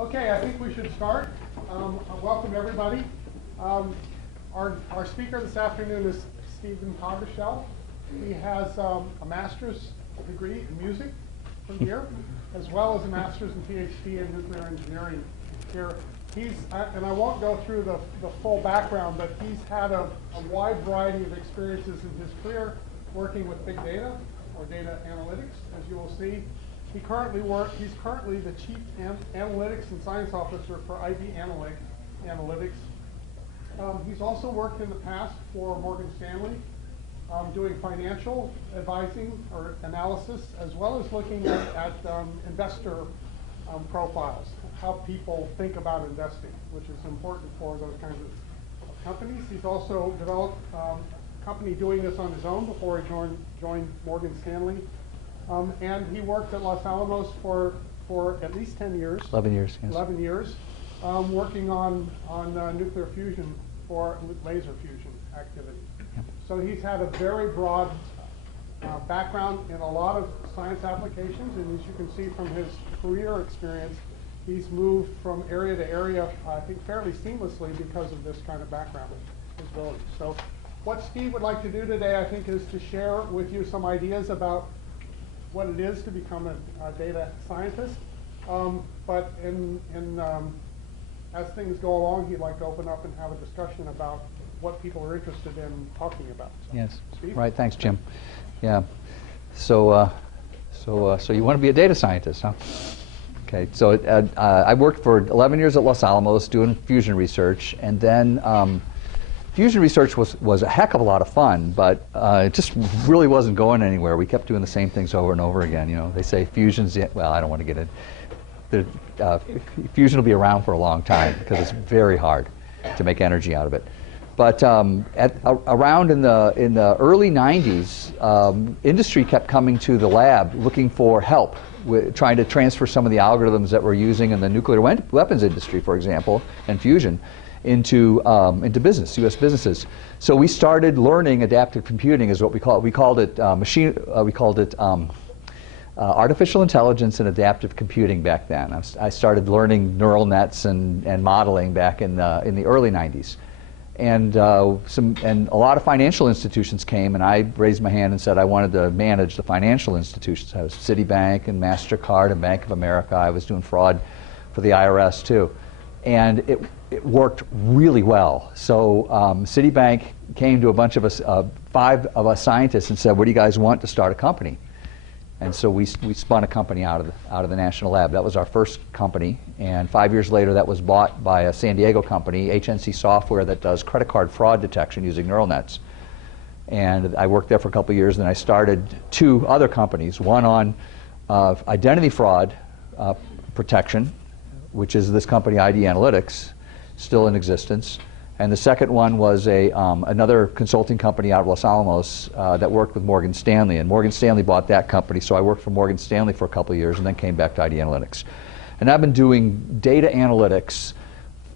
Okay, I think we should start. Welcome everybody. Our speaker this afternoon is Stephen Coggeshall. He has a master's degree in music from here, as well as a master's and PhD in nuclear engineering here. And I won't go through the full background, but he's had a wide variety of experiences in his career working with big data or data analytics, as you will see. He's currently the Chief Analytics and Science Officer for IB Analytics. He's also worked in the past for Morgan Stanley, doing financial advising or analysis, as well as looking at investor profiles, how people think about investing, which is important for those kinds of companies. He's also developed a company doing this on his own before he joined Morgan Stanley. And he worked at Los Alamos for at least 10 years. 11 years, yes. 11 years, working on nuclear fusion for laser fusion activity. Yep. So he's had a very broad background in a lot of science applications, and as you can see from his career experience, he's moved from area to area, I think, fairly seamlessly because of this kind of background ability. So what Steve would like to do today, I think, is to share with you some ideas about what it is to become a data scientist. But as things go along, he'd like to open up and have a discussion about what people are interested in talking about. So, yes. Steve? Right. Thanks, Jim. Yeah. So you want to be a data scientist, huh? Okay. So I worked for 11 years at Los Alamos doing fusion research, and then fusion research was a heck of a lot of fun, but it just really wasn't going anywhere. We kept doing the same things over and over again. You know, they say fusion's well, I don't want to get it. Fusion will be around for a long time because it's very hard to make energy out of it. But around in the early 90s, industry kept coming to the lab looking for help with trying to transfer some of the algorithms that we're using in the nuclear weapons industry, for example, and fusion, into business, U.S. businesses. So we started learning adaptive computing, is what we call it. We called it artificial intelligence and adaptive computing back then. I started learning neural nets and modeling back in the early 90s. And a lot of financial institutions came, and I raised my hand and said I wanted to manage the financial institutions. I was Citibank and MasterCard and Bank of America. I was doing fraud for the IRS too. And it worked really well. So Citibank came to a bunch of us, 5 of us scientists, and said, "What do you guys want to start a company?" And so we spun a company out of the national lab. That was our first company, and 5 years later, that was bought by a San Diego company, HNC Software, that does credit card fraud detection using neural nets. And I worked there for a couple of years, and then I started 2 other companies. One on identity fraud protection, which is this company, ID Analytics, still in existence. And the second one was another consulting company out of Los Alamos that worked with Morgan Stanley. And Morgan Stanley bought that company, so I worked for Morgan Stanley for a couple of years and then came back to ID Analytics. And I've been doing data analytics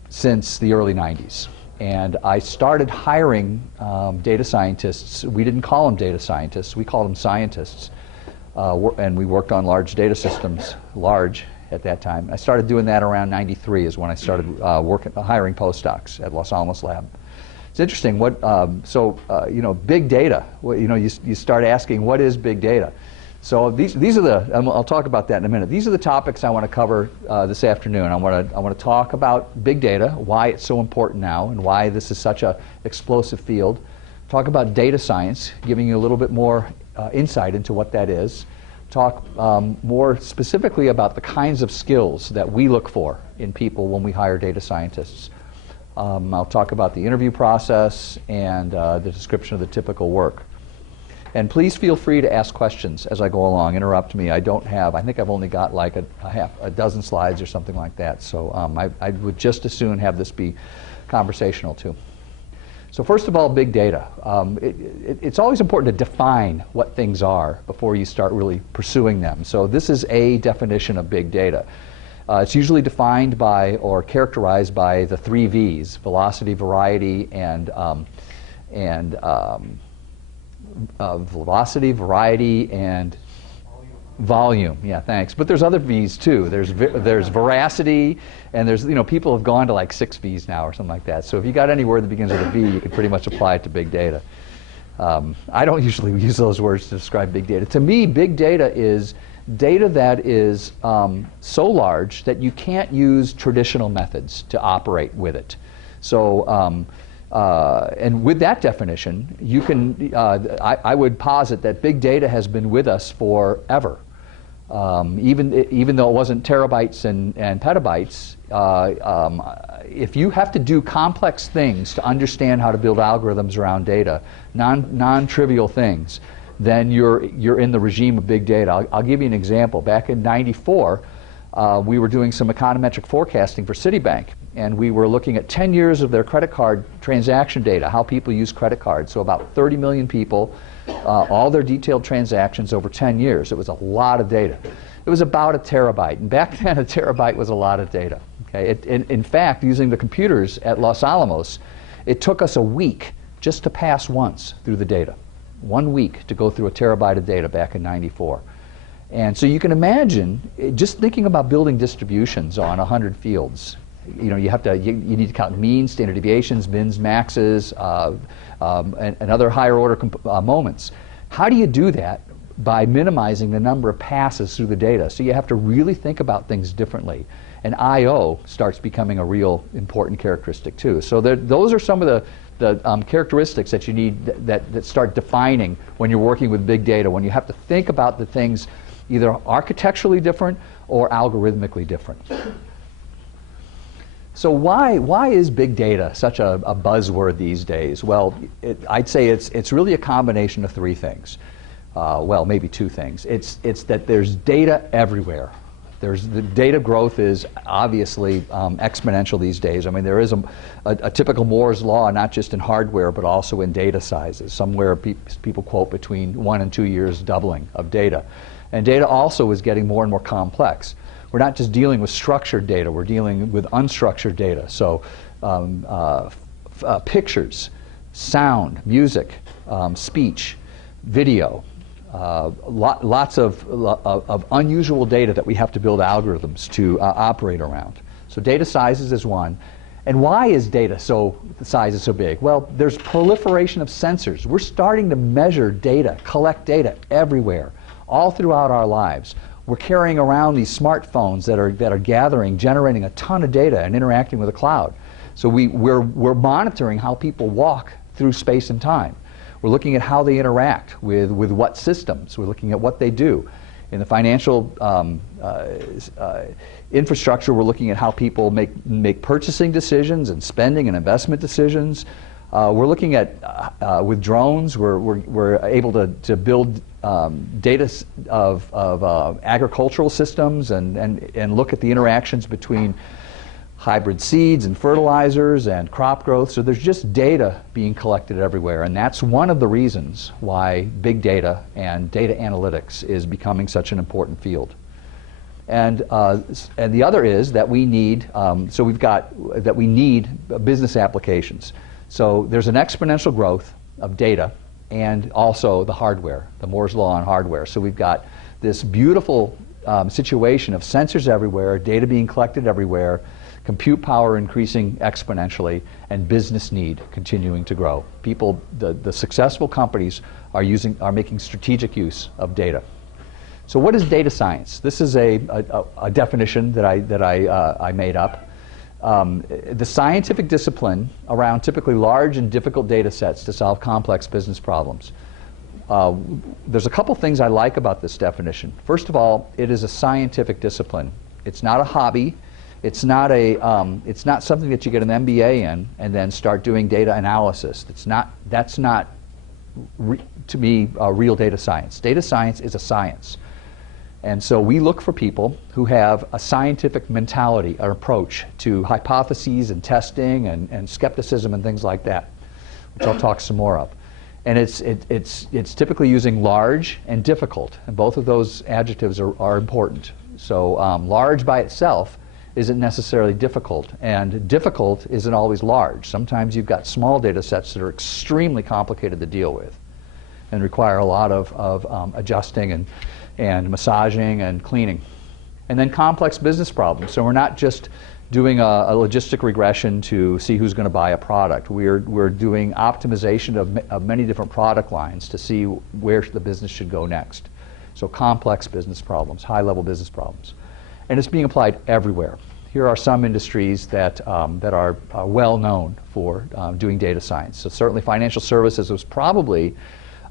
since the early 90s. And I started hiring data scientists. We didn't call them data scientists, we called them scientists. And we worked on large data systems, at that time. I started doing that around 93 is when I started hiring postdocs at Los Alamos Lab. It's interesting. Big data. You start asking, what is big data? So these are I'll talk about that in a minute. These are the topics I want to cover this afternoon. I want to talk about big data, why it's so important now, and why this is such an explosive field. Talk about data science, giving you a little bit more insight into what that is. Talk more specifically about the kinds of skills that we look for in people when we hire data scientists. I'll talk about the interview process and the description of the typical work. And please feel free to ask questions as I go along. Interrupt me. I think I've only got like a dozen slides or something like that. So I would just as soon have this be conversational too. So first of all, big data. It's always important to define what things are before you start really pursuing them. So this is a definition of big data. It's usually defined by or characterized by the 3 V's: velocity, variety, and Volume, yeah, thanks. But there's other V's too. There's veracity, and there's, people have gone to like 6 V's now or something like that. So if you got any word that begins with a V, you can pretty much apply it to big data. I don't usually use those words to describe big data. To me, big data is data that is so large that you can't use traditional methods to operate with it. So, and with that definition, you can, I would posit that big data has been with us forever. Even though it wasn't terabytes and petabytes, if you have to do complex things to understand how to build algorithms around data, non-trivial things, then you're in the regime of big data. I'll give you an example. Back in '94, we were doing some econometric forecasting for Citibank, and we were looking at 10 years of their credit card transaction data, how people use credit cards. So about 30 million people, all their detailed transactions over 10 years. It was a lot of data. It was about a terabyte, and back then a terabyte was a lot of data. Okay? In fact, using the computers at Los Alamos, it took us a week just to pass once through the data. 1 week to go through a terabyte of data back in '94. And so you can imagine, just thinking about building distributions on 100 fields, you need to count means, standard deviations, mins, maxes, and other higher order moments. How do you do that? By minimizing the number of passes through the data. So you have to really think about things differently. And I/O starts becoming a real important characteristic too. So those are some of the characteristics that you need that start defining when you're working with big data, when you have to think about the things either architecturally different or algorithmically different. So why is big data such a buzzword these days? Well, I'd say it's really a combination of 3 things. Well, maybe 2 things. It's that there's data everywhere. The data growth is obviously exponential these days. I mean, there is a typical Moore's law, not just in hardware, but also in data sizes. Somewhere people quote between 1 and 2 years doubling of data. And data also is getting more and more complex. We're not just dealing with structured data, we're dealing with unstructured data. So pictures, sound, music, speech, video, lots of unusual data that we have to build algorithms to operate around. So data sizes is one. And why is data the size is so big? Well, there's proliferation of sensors. We're starting to measure data, collect data everywhere, all throughout our lives. We're carrying around these smartphones that are generating a ton of data and interacting with the cloud. So we're monitoring how people walk through space and time. We're looking at how they interact with what systems. We're looking at what they do. In the financial infrastructure, we're looking at how people make purchasing decisions and spending and investment decisions. We're looking at, with drones, we're able to build data of agricultural systems and look at the interactions between hybrid seeds and fertilizers and crop growth. So there's just data being collected everywhere, and that's one of the reasons why big data and data analytics is becoming such an important field. And the other is that we need business applications. So there's an exponential growth of data and also the hardware, the Moore's law on hardware. So we've got this beautiful situation of sensors everywhere, data being collected everywhere, compute power increasing exponentially, and business need continuing to grow. People, the successful companies are making strategic use of data. So what is data science? This is a definition that I made up. The scientific discipline around typically large and difficult data sets to solve complex business problems. There's a couple things I like about this definition. First of all, it is a scientific discipline. It's not a hobby. It's not something that you get an MBA in and then start doing data analysis. That's not to me real data science. Data science is a science. And so we look for people who have a scientific mentality or approach to hypotheses and testing and skepticism and things like that, which I'll talk some more of. And it's typically using large and difficult, and both of those adjectives are important. So large by itself isn't necessarily difficult, and difficult isn't always large. Sometimes you've got small data sets that are extremely complicated to deal with and require a lot of adjusting and massaging and cleaning. And then complex business problems. So we're not just doing a logistic regression to see who's going to buy a product. We're doing optimization of many different product lines to see where the business should go next. So complex business problems, high-level business problems. And it's being applied everywhere. Here are some industries that are well known for doing data science. So certainly financial services was probably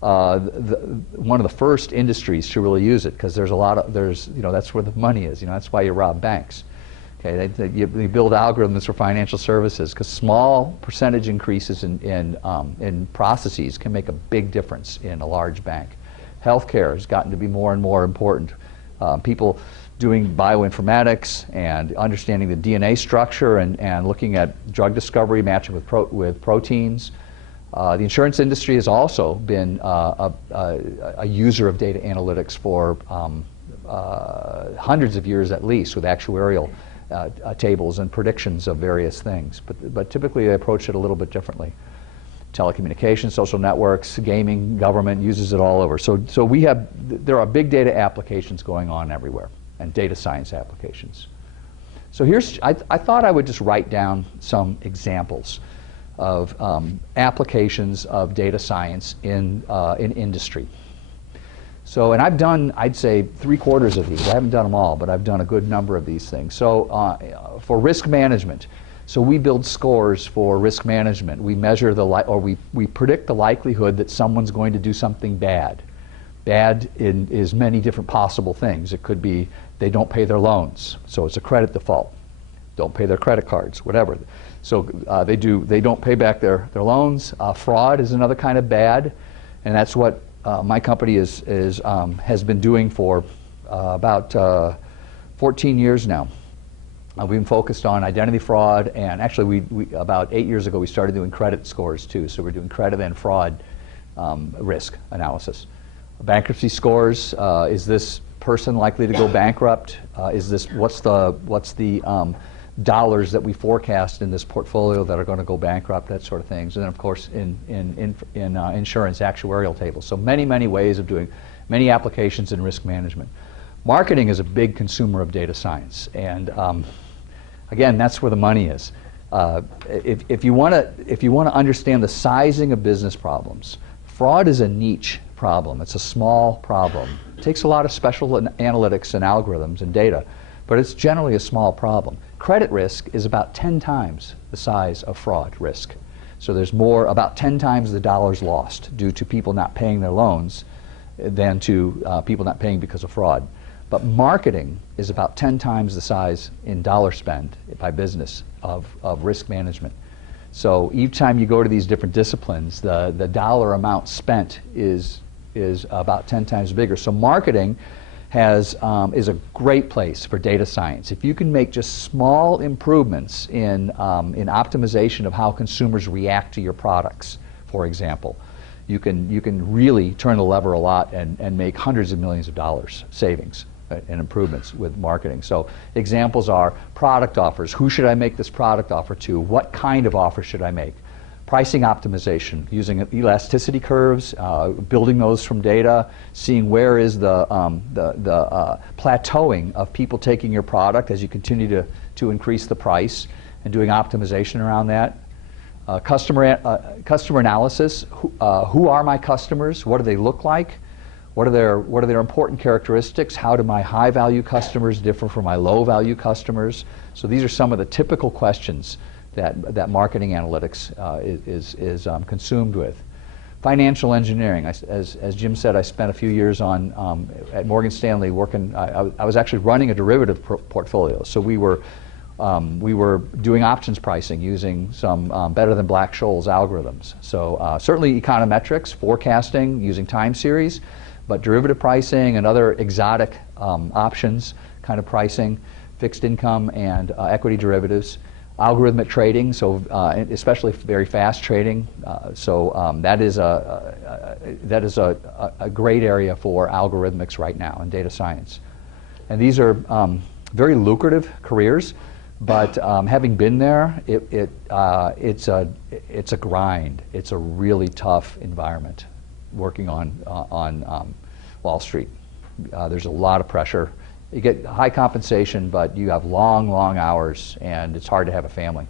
one of the first industries to really use it, because there's that's where the money is. That's why you rob banks. Okay, you build algorithms for financial services, because small percentage increases in processes can make a big difference in a large bank. Healthcare has gotten to be more and more important. People doing bioinformatics and understanding the DNA structure and looking at drug discovery, matching with proteins. The insurance industry has also been a user of data analytics for hundreds of years at least, with actuarial tables and predictions of various things. But typically they approach it a little bit differently. Telecommunications, social networks, gaming, government uses it all over. So there are big data applications going on everywhere, and data science applications. So I thought I would just write down some examples of applications of data science in industry. So, and I've done, I'd say, 3/4 of these. I haven't done them all, but I've done a good number of these things. So for risk management, so we build scores for risk management. We measure we predict the likelihood that someone's going to do something bad. Bad is many different possible things. It could be they don't pay their loans, so it's a credit default. Don't pay their credit cards, whatever. So they don't pay back their loans. Fraud is another kind of bad, and that's what my company has been doing for about 14 years now. We've been focused on identity fraud, and actually we about 8 years ago we started doing credit scores too. So we're doing credit and fraud risk analysis. Bankruptcy scores, is this person likely to go bankrupt? What's the dollars that we forecast in this portfolio that are going to go bankrupt, that sort of things. And then of course in insurance, actuarial tables. So many ways of doing many applications in risk management. Marketing is a big consumer of data science, and again, that's where the money is. If you want to understand the sizing of business problems, fraud is a niche problem. It's a small problem. It takes a lot of special analytics and algorithms and data, but it's generally a small problem. Credit risk is about 10 times the size of fraud risk. So there's about 10 times the dollars lost due to people not paying their loans than to people not paying because of fraud. But marketing is about 10 times the size in dollar spend by business of risk management. So each time you go to these different disciplines, the dollar amount spent is about 10 times bigger. So marketing is a great place for data science. If you can make just small improvements in optimization of how consumers react to your products, for example, you can really turn the lever a lot and make hundreds of millions of dollars savings and improvements with marketing. So examples are product offers. Who should I make this product offer to? What kind of offer should I make? Pricing optimization, using elasticity curves, building those from data, seeing where is the plateauing of people taking your product as you continue to increase the price, and doing optimization around that. Customer analysis. Who are my customers? What do they look like? What are their important characteristics? How do my high-value customers differ from my low-value customers? So these are some of the typical questions that marketing analytics is consumed with. Financial engineering. As Jim said, I spent a few years at Morgan Stanley working. I was actually running a derivative portfolio. So we were doing options pricing using some better than Black-Scholes algorithms. So certainly econometrics, forecasting using time series, but derivative pricing and other exotic options kind of pricing, fixed income and equity derivatives. Algorithmic trading, so especially very fast trading. That is a great area for algorithmics right now in data science. And these are very lucrative careers, but having been there, it's a grind. It's a really tough environment working on Wall Street. There's a lot of pressure. You get high compensation, but you have long, long hours, and it's hard to have a family.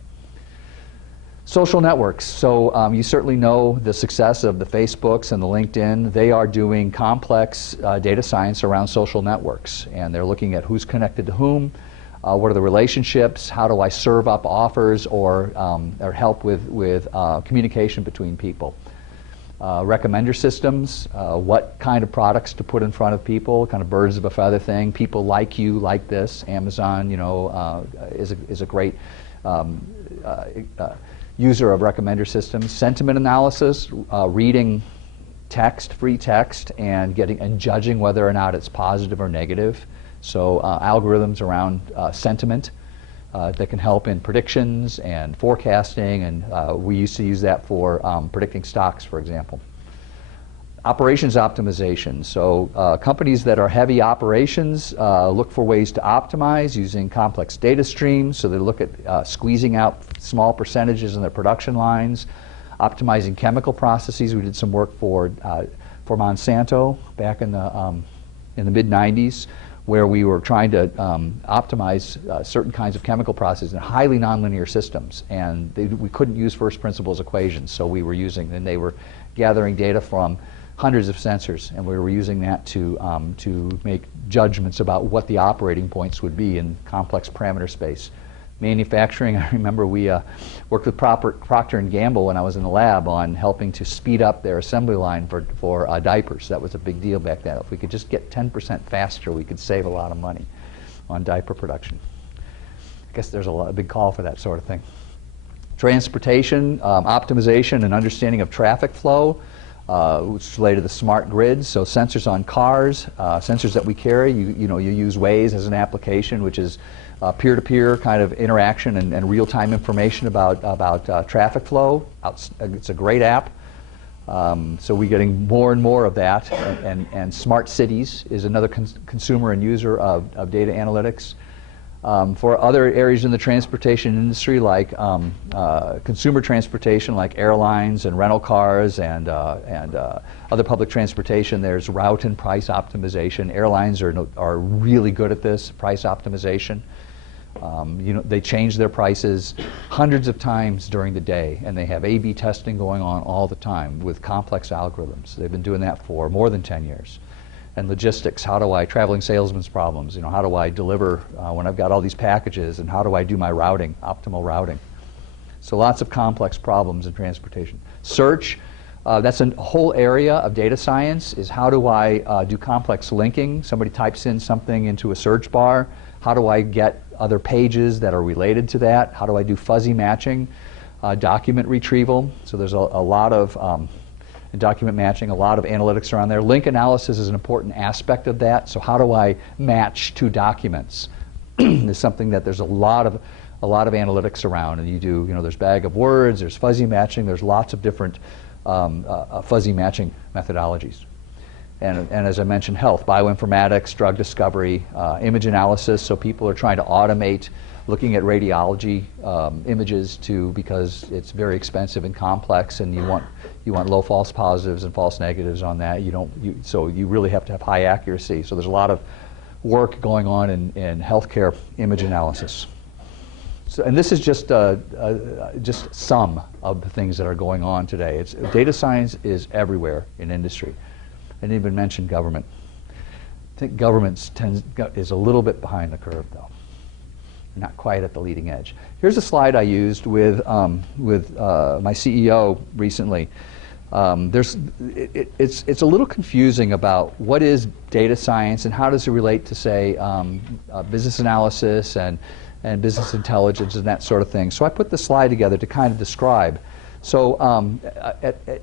Social networks. So you certainly know the success of the Facebooks and the LinkedIn. They are doing complex data science around social networks, and they're looking at who's connected to whom, what are the relationships, how do I serve up offers or help with communication between people. Recommender systems, what kind of products to put in front of people, kind of birds of a feather thing. People like you, like this. Amazon, is a great user of recommender systems. Sentiment analysis, reading text, free text, and judging whether or not it's positive or negative. So algorithms around sentiment that can help in predictions and forecasting, and we used to use that for predicting stocks, for example. Operations optimization. So companies that are heavy operations look for ways to optimize using complex data streams. So they look at squeezing out small percentages in their production lines, optimizing chemical processes. We did some work for Monsanto back in the mid-90s, where we were trying to optimize certain kinds of chemical processes in highly nonlinear systems, and we couldn't use first principles equations, so we were using, and they were gathering data from hundreds of sensors, and we were using that to make judgments about what the operating points would be in complex parameter space. Manufacturing, I remember we worked with Procter & Gamble when I was in the lab on helping to speed up their assembly line for diapers. That was a big deal back then. If we could just get 10% faster, we could save a lot of money on diaper production. I guess there's a big call for that sort of thing. Transportation, optimization and understanding of traffic flow, which is related to the smart grids. So sensors on cars, sensors that we carry. You use Waze as an application, which is peer-to-peer kind of interaction and real-time information about traffic flow. It's a great app. So we're getting more and more of that. And smart cities is another consumer and user of data analytics. For other areas in the transportation industry, like consumer transportation, like airlines and rental cars and other public transportation, there's route and price optimization. Airlines are really good at this, price optimization. They change their prices hundreds of times during the day, and they have A/B testing going on all the time with complex algorithms. They've been doing that for more than 10 years. And logistics, traveling salesman's problems, how do I deliver when I've got all these packages, and how do I do my routing, optimal routing? So lots of complex problems in transportation. Search, that's a whole area of data science, is how do I do complex linking? Somebody types in something into a search bar. How do I get other pages that are related to that? How do I do fuzzy matching? Document retrieval. So there's a lot of document matching, a lot of analytics around there. Link analysis is an important aspect of that. So how do I match two documents? Is something that there's a lot of analytics around, and there's bag of words, there's fuzzy matching, there's lots of different fuzzy matching methodologies. And as I mentioned, health, bioinformatics, drug discovery, image analysis. So people are trying to automate looking at radiology images because it's very expensive and complex, and you want low false positives and false negatives on that. So you really have to have high accuracy. So there's a lot of work going on in healthcare image analysis. So, and this is just some of the things that are going on today. Data science is everywhere in industry. I didn't even mention government. I think government is a little bit behind the curve, though. Not quite at the leading edge. Here's a slide I used with my CEO recently. It's a little confusing about what is data science and how does it relate to, say, business analysis and business intelligence and that sort of thing. So I put this slide together to kind of describe. So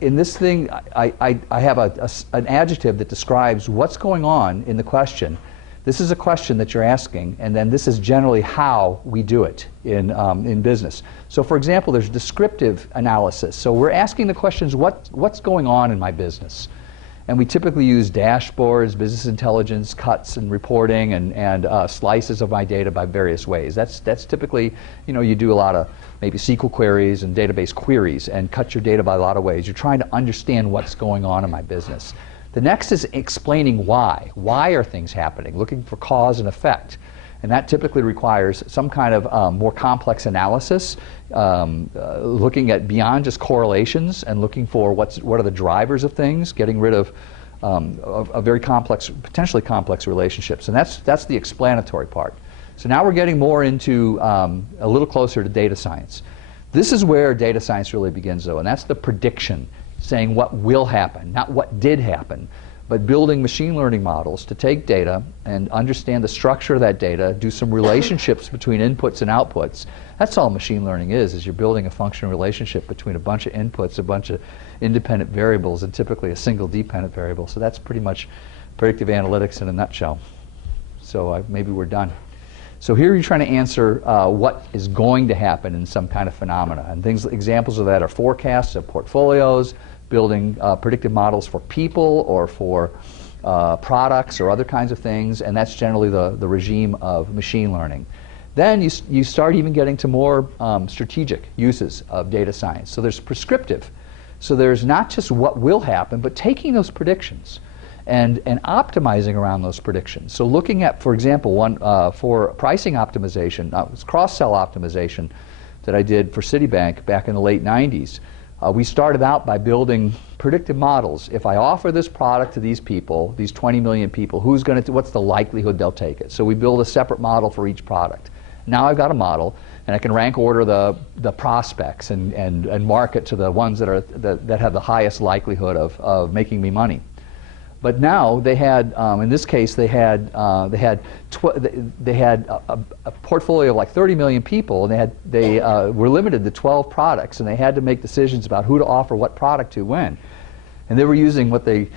in this thing, I have an adjective that describes what's going on in the question. This is a question that you're asking, and then this is generally how we do it in business. So for example, there's descriptive analysis. So we're asking the questions, what's going on in my business? And we typically use dashboards, business intelligence, cuts and reporting, and slices of my data by various ways. That's typically, you do a lot of maybe SQL queries and database queries and cut your data by a lot of ways. You're trying to understand what's going on in my business. The next is explaining why. Why are things happening? Looking for cause and effect. And that typically requires some kind of more complex analysis, looking at beyond just correlations and looking for what are the drivers of things, getting rid of very complex, potentially complex relationships. And that's the explanatory part. So now we're getting more into a little closer to data science. This is where data science really begins, though, and that's the prediction, saying what will happen, not what did happen, but building machine learning models to take data and understand the structure of that data, do some relationships between inputs and outputs. That's all machine learning is you're building a functional relationship between a bunch of inputs, a bunch of independent variables, and typically a single dependent variable. So that's pretty much predictive analytics in a nutshell. So maybe we're done. So here you're trying to answer what is going to happen in some kind of phenomena. And examples of that are forecasts of portfolios, building predictive models for people or for products or other kinds of things, and that's generally the regime of machine learning. Then you start even getting to more strategic uses of data science. So there's prescriptive. So there's not just what will happen, but taking those predictions and optimizing around those predictions. So looking at, for example, one for pricing optimization, it was cross-sell optimization that I did for Citibank back in the late 90s. We started out by building predictive models. If I offer this product to these people, these 20 million people, what's the likelihood they'll take it? So we build a separate model for each product. Now I've got a model, and I can rank order the prospects and market to the ones that have the highest likelihood of making me money. But now they had, in this case, they had a portfolio of like 30 million people, and they were limited to 12 products, and they had to make decisions about who to offer what product to when. And they were using what they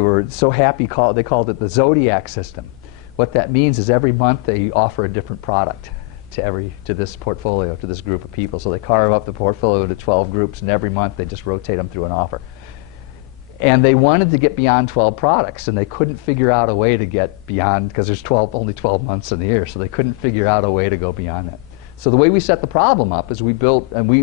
were so happy they called it the Zodiac system. What that means is every month they offer a different product to this portfolio, to this group of people. So they carve up the portfolio into 12 groups, and every month they just rotate them through an offer. And they wanted to get beyond 12 products, and they couldn't figure out a way to get beyond, because there's only 12 months in the year, so they couldn't figure out a way to go beyond that. So the way we set the problem up is we built, and we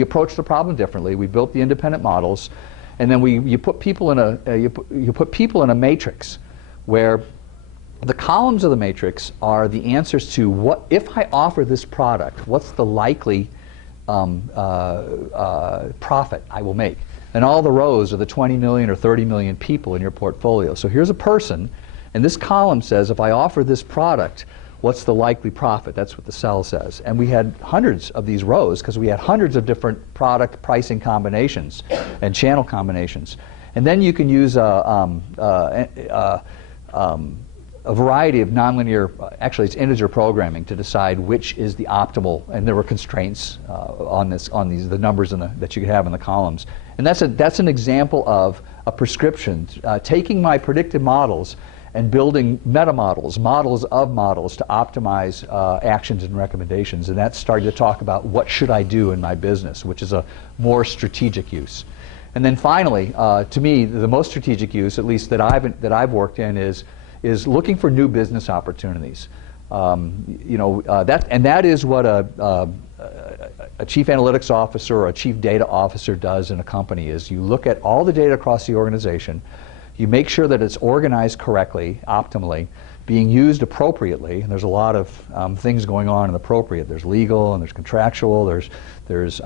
approached the problem differently. We built the independent models, and then you put people in a matrix where the columns of the matrix are the answers to what if I offer this product, what's the likely profit I will make. And all the rows are the 20 million or 30 million people in your portfolio. So here's a person, and this column says, if I offer this product, what's the likely profit? That's what the cell says. And we had hundreds of these rows because we had hundreds of different product pricing combinations and channel combinations. And then you can use a variety of nonlinear, actually it's integer programming to decide which is the optimal, and there were constraints the numbers that you could have in the columns. And that's an example of a prescription, taking my predictive models and building meta models of models to optimize actions and recommendations. And that's starting to talk about what should I do in my business, which is a more strategic use. And then finally, to me, the most strategic use, at least that I've worked in, is looking for new business opportunities. That is what a chief analytics officer or a chief data officer does in a company. Is you look at all the data across the organization, you make sure that it's organized correctly, optimally, being used appropriately. And there's a lot of things going on in appropriate. There's legal and there's contractual. There's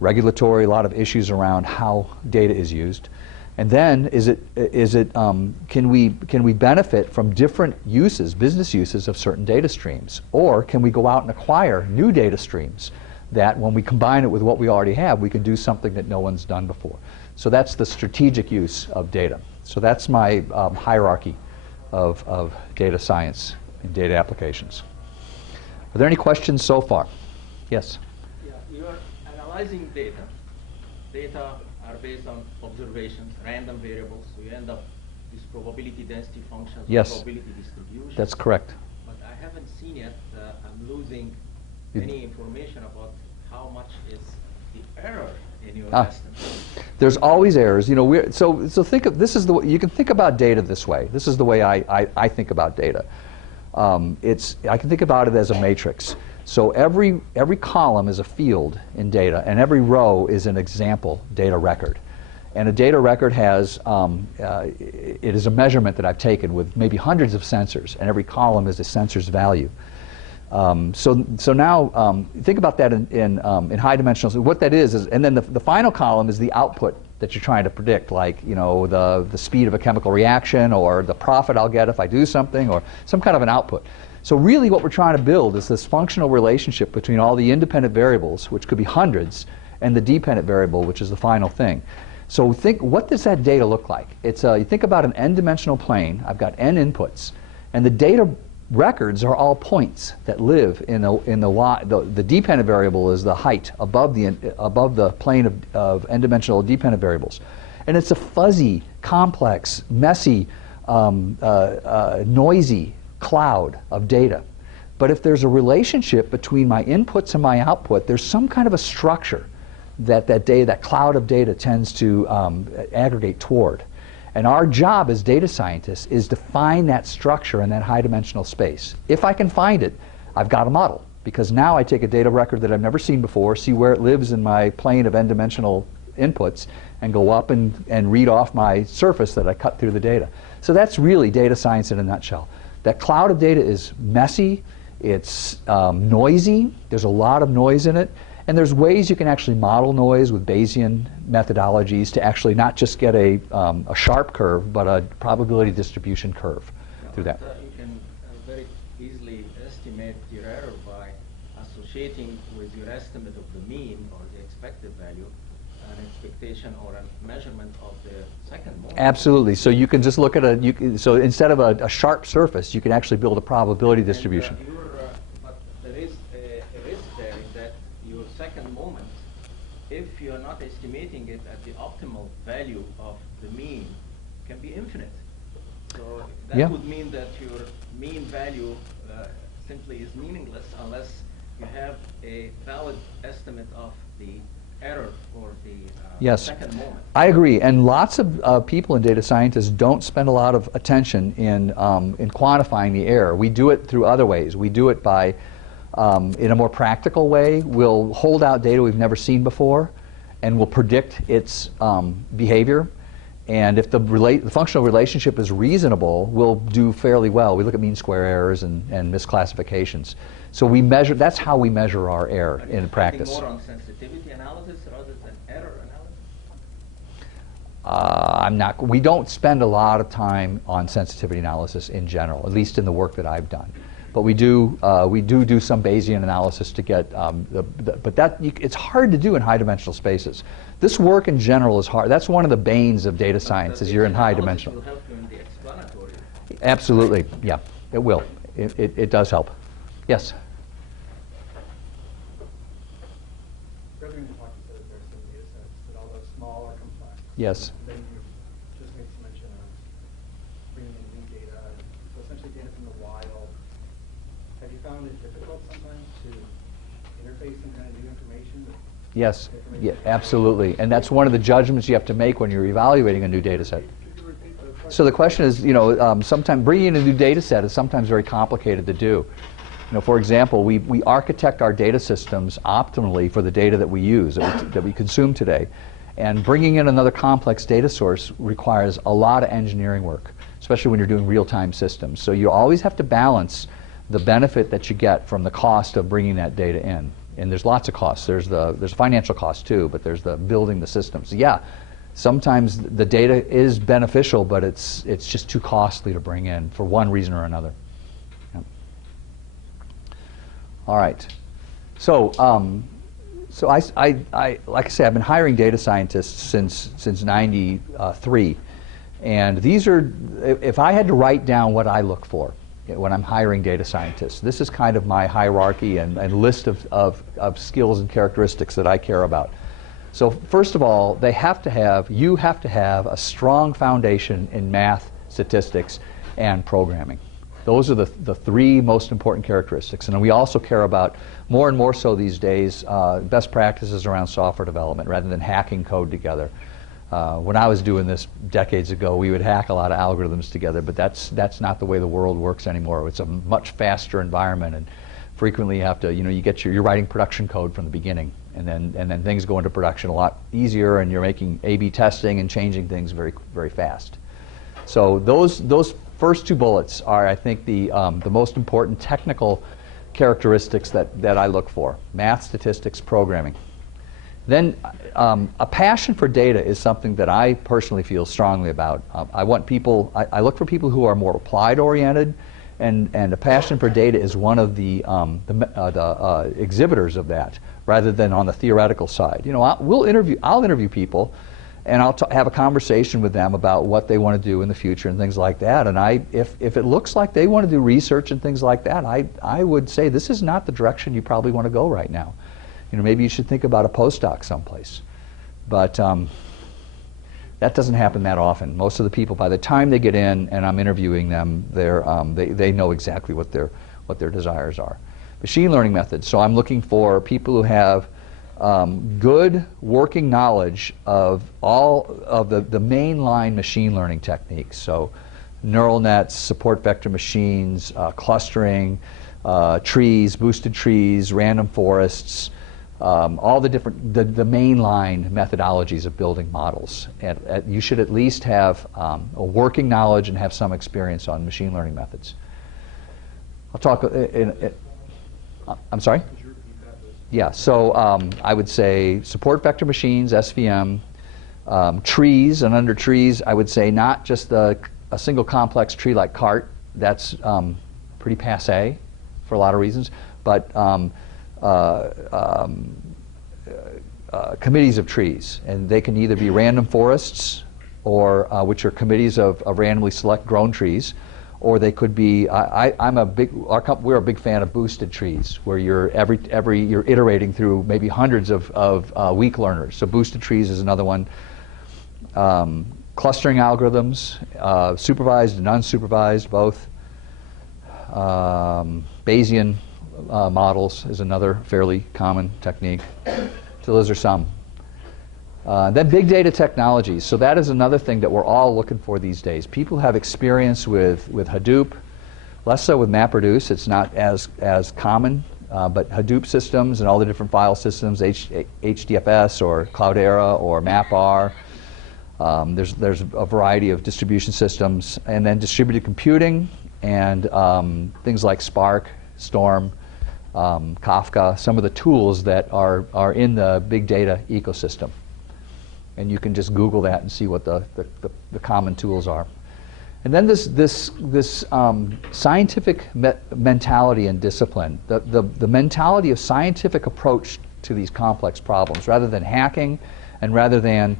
regulatory. A lot of issues around how data is used. And then, can we benefit from different uses, business uses of certain data streams? Or can we go out and acquire new data streams that when we combine it with what we already have, we can do something that no one's done before? So that's the strategic use of data. So that's my hierarchy of data science and data applications. Are there any questions so far? Yes? Yeah, you are analyzing data. Data are based on observations, random variables, so you end up with probability density functions, yes, probability distribution. That's correct. But I haven't seen yet, I'm losing any information about how much is the error in your estimate. There's always errors. So think of this is the way you can think about data this way. This is the way I think about data. I can think about it as a matrix. So every column is a field in data, and every row is an example data record. And a data record has, it is a measurement that I've taken with maybe hundreds of sensors, and every column is a sensor's value. So now think about that in high dimensional. So what that is and then the final column is the output that you're trying to predict, like the speed of a chemical reaction, or the profit I'll get if I do something, or some kind of an output. So really what we're trying to build is this functional relationship between all the independent variables, which could be hundreds, and the dependent variable, which is the final thing. So think, what does that data look like? It's you think about an n-dimensional plane. I've got n inputs, and the data records are all points that live in the dependent variable is the height above the plane of n-dimensional dependent variables, and it's a fuzzy, complex, messy, noisy cloud of data. But if there's a relationship between my inputs and my output, there's some kind of a structure that cloud of data tends to aggregate toward. And our job as data scientists is to find that structure in that high dimensional space. If I can find it, I've got a model, because now I take a data record that I've never seen before, see where it lives in my plane of n-dimensional inputs, and go up and read off my surface that I cut through the data. So that's really data science in a nutshell. That cloud of data is messy, it's noisy, there's a lot of noise in it, and there's ways you can actually model noise with Bayesian methodologies to actually not just get a sharp curve, but a probability distribution curve through that. You can very easily estimate your error by associating with your estimate of the mean or the expected value an expectation or a measurement of the second moment. Absolutely. So you can just look at so instead of a sharp surface, you can actually build a probability distribution. But there is a risk there in that your second moment, if you're not estimating it at the optimal value of the mean, can be infinite. So that would mean that your mean value simply is meaningless unless you have a valid estimate of the error or the second moment. I agree, and lots of people and data scientists don't spend a lot of attention in quantifying the error. We do it through other ways. We do it by, in a more practical way, we'll hold out data we've never seen before, and we'll predict its behavior. And if the functional relationship is reasonable, we'll do fairly well. We look at mean square errors and misclassifications. So we measure. That's how we measure our error in practice. More on sensitivity analysis rather than error analysis? We don't spend a lot of time on sensitivity analysis in general, at least in the work that I've done. But we do some Bayesian analysis to get, it's hard to do in high dimensional spaces. This work in general is hard. That's one of the banes of data science, is you're in high dimensional. Will help you in the explanatory. Absolutely, yeah, it will. It does help. Yes? Earlier in the talk, you said that there's some data sets that although small are complex. Yes. And then you just made some mention of bringing in new data, so essentially data from the wild. Have you found it difficult sometimes to interface some kind of new information? Yes, yeah, absolutely. And that's one of the judgments you have to make when you're evaluating a new data set. Could you repeat the question? So the question is, sometimes bringing in a new data set is sometimes very complicated to do. For example, we architect our data systems optimally for the data that we use, that we consume today. And bringing in another complex data source requires a lot of engineering work, especially when you're doing real-time systems. So you always have to balance the benefit that you get from the cost of bringing that data in. And there's lots of costs. There's financial costs too, but there's the building the systems. Yeah, sometimes the data is beneficial, but it's just too costly to bring in for one reason or another. Yeah. All right. So like I say, I've been hiring data scientists since '93, and these are, if I had to write down what I look for when I'm hiring data scientists, this is kind of my hierarchy and list of skills and characteristics that I care about. So first of all, you have to have a strong foundation in math, statistics, and programming. Those are the three most important characteristics. And we also care about, more and more so these days, best practices around software development rather than hacking code together. When I was doing this decades ago, we would hack a lot of algorithms together, but that's not the way the world works anymore. It's a much faster environment, and frequently you have to, you're writing production code from the beginning, and then things go into production a lot easier, and you're making A/B testing and changing things very, very fast. So those first two bullets are, I think, the most important technical characteristics that I look for: math, statistics, programming. Then a passion for data is something that I personally feel strongly about. I look for people who are more applied oriented, and a passion for data is one of the exhibitors of that, rather than on the theoretical side. You know, I'll interview people, and I'll have a conversation with them about what they want to do in the future and things like that. And if it looks like they want to do research and things like that, I would say this is not the direction you probably want to go right now. You know, maybe you should think about a postdoc someplace. But that doesn't happen that often. Most of the people, by the time they get in and I'm interviewing them, they know exactly what their desires are. Machine learning methods. So I'm looking for people who have good working knowledge of all of the mainline machine learning techniques. So neural nets, support vector machines, clustering, trees, boosted trees, random forests, all the different, the mainline methodologies of building models. And you should at least have a working knowledge and have some experience on machine learning methods. I'll talk I'm sorry? Yeah, so I would say support vector machines, SVM, trees, and under trees I would say not just a single complex tree like CART. That's pretty passé for a lot of reasons, but committees of trees, and they can either be random forests, or which are committees of randomly select grown trees, or they could be. We're a big fan of boosted trees, where you're you're iterating through maybe hundreds of weak learners. So boosted trees is another one. Clustering algorithms, supervised and unsupervised, both. Bayesian models is another fairly common technique. So those are some. Then big data technologies. So that is another thing that we're all looking for these days. People have experience with Hadoop, less so with MapReduce. It's not as common, but Hadoop systems and all the different file systems, HDFS or Cloudera or MapR. There's a variety of distribution systems, and then distributed computing and things like Spark, Storm, Kafka, some of the tools that are in the big data ecosystem. And you can just Google that and see what the common tools are. And then this scientific mentality and discipline, the mentality of scientific approach to these complex problems, rather than hacking and rather than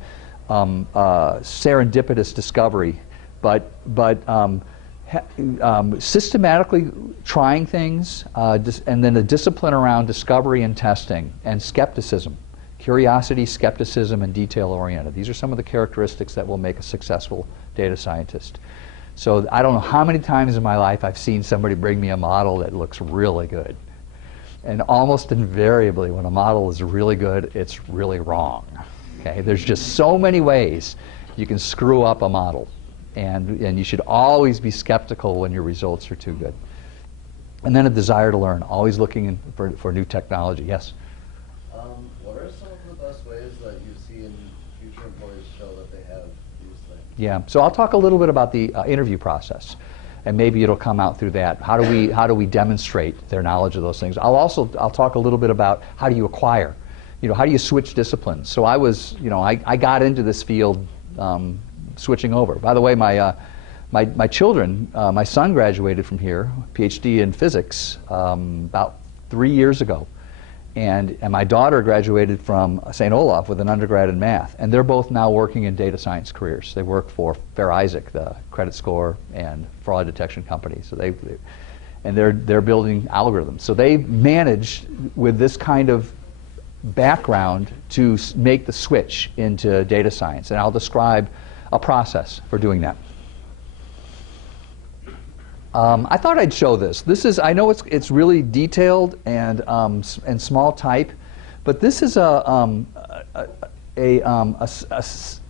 serendipitous discovery, but systematically trying things, and then a discipline around discovery and testing and skepticism. Curiosity, skepticism, and detail-oriented. These are some of the characteristics that will make a successful data scientist. So I don't know how many times in my life I've seen somebody bring me a model that looks really good. And almost invariably, when a model is really good, it's really wrong. Okay? There's just so many ways you can screw up a model. And you should always be skeptical when your results are too good. And then a desire to learn, always looking for new technology. Yes? What are some of the best ways that you see in future employees show that they have these things? Yeah, so I'll talk a little bit about the interview process, and maybe it'll come out through that. How do we demonstrate their knowledge of those things? I'll talk a little bit about how do you acquire, how do you switch disciplines? So I got into this field switching over. By the way, my children, my son graduated from here, PhD in physics, about 3 years ago. And my daughter graduated from St. Olaf with an undergrad in math. And they're both now working in data science careers. They work for Fair Isaac, the credit score and fraud detection company. So they're building algorithms. So they managed with this kind of background to make the switch into data science. And I'll describe a process for doing that. I thought I'd show this. I know it's really detailed and small type, but this is a